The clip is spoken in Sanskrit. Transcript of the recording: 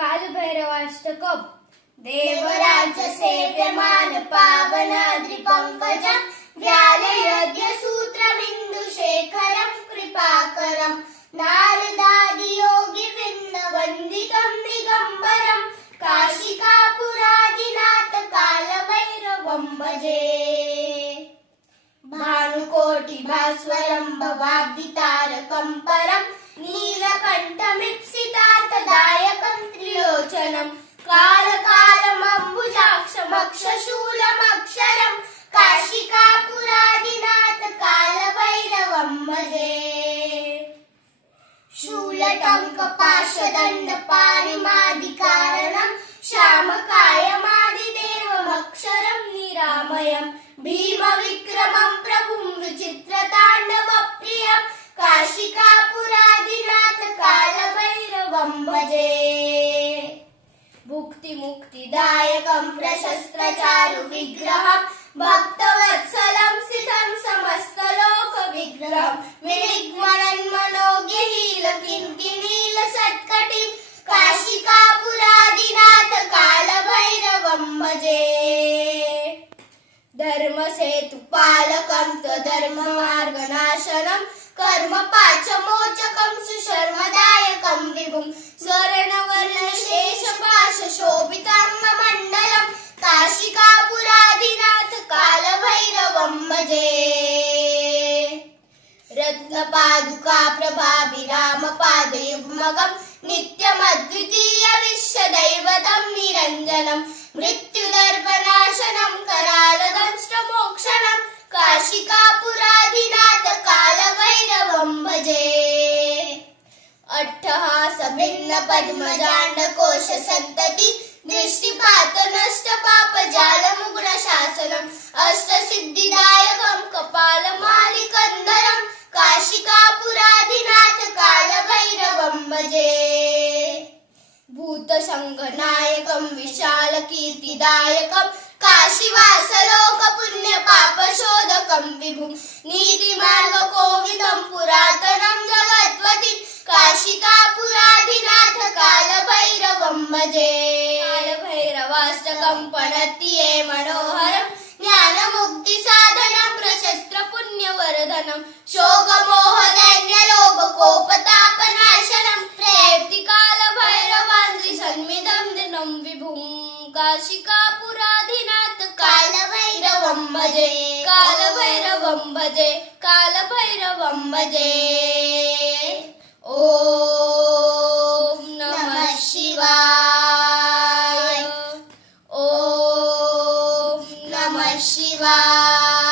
कालभैरवाष्टकम् देवराज्य सेव्यमान पावनाद्रिपङ्कजं व्यालयद्यसूत्रमिन्दुशेखरं कृपाकरं नारदादियोगिवृन्दवन्दितं दिगम्बरं काशिकापुरादिनाथ कालभैरवं भजे। भानुकोटिभास्वरं भवाब्धितारकं परं नीलकण्ठमीप्सितार्थदायकं त्रिलोचनं कालकालमम्बुजाक्षमक्षशूलमक्षरं काशिकापुरादिनाथ कालभैरवं भजे। शूलटङ्कपाशदण्डपाणिमादिकारणं श्यामकायमादिदेवमक्षरं निरामयं भीमविक्रमं प्रभुं विचित्रताण्डवप्रियं काशिकापुरादिनाथ कालभैरवं भजे। भुक्तिमुक्तिदायकं प्रशस्त्रचारुविग्रहं भक्तवत्सलं सितं समस्तलोकविग्रहं विनिग्मनन्मनोज्ञहीलकिङ्किणीलसत्कटिं काशिकापुरादिनाथ कालभैरवं भजे। धर्मसेतुपालकं त्वधर्ममार्गनाशनं कर्मपाशमोचकं सुशर्मदायकं विभुं स्वर्णवर्णशेषपाशशोभिताङ्गमण्डलं काशिकापुरादिनाथ कालभैरवं भजे। रत्नपादुकाप्रभाभिरामपादयुग्मकं नित्यमद्वितीयविश्वदैवतं निरञ्जनं मृत्युदर्पनाशनं करालदंष्ट्रमोक्षणं काशिकापुरादिनाथ कालभैरवं भजे। अट्टहासभिन्नपद्मजाण्डकोशसन्तति दृष्टिपातनष्टपापजालमुग्नशासनम् अष्टसिद्धिदायकं कपालमालिकन्धरं काशिकापुरादिनाथ कालभैरवं भजे। भूतसङ्घनायकं विशालकीर्तिदायकं काशीवासलोकपुण्यपापशोधकं विभुं नीतिमार्गकोविदं पुरातनं जगद्वति काशिकापुरादिनाथ कालभैरवं भजे। कालभैरवाष्टकं पठति ये मनोहरं ज्ञानमुक्तिसाधनं प्रशस्त्रपुण्यवर्धनं शोकमोहदैन्यलोभकोपतापनाशनं प्रयति कालभैरवान्द्रिसन्मिदं दिनं विभुं काशिकापुरादिनाथ कालभैरवं भजे। कालभैरवं भजे, कालभैरवं भजे। ओम नमः शिवाय, ओम नमः शिवाय।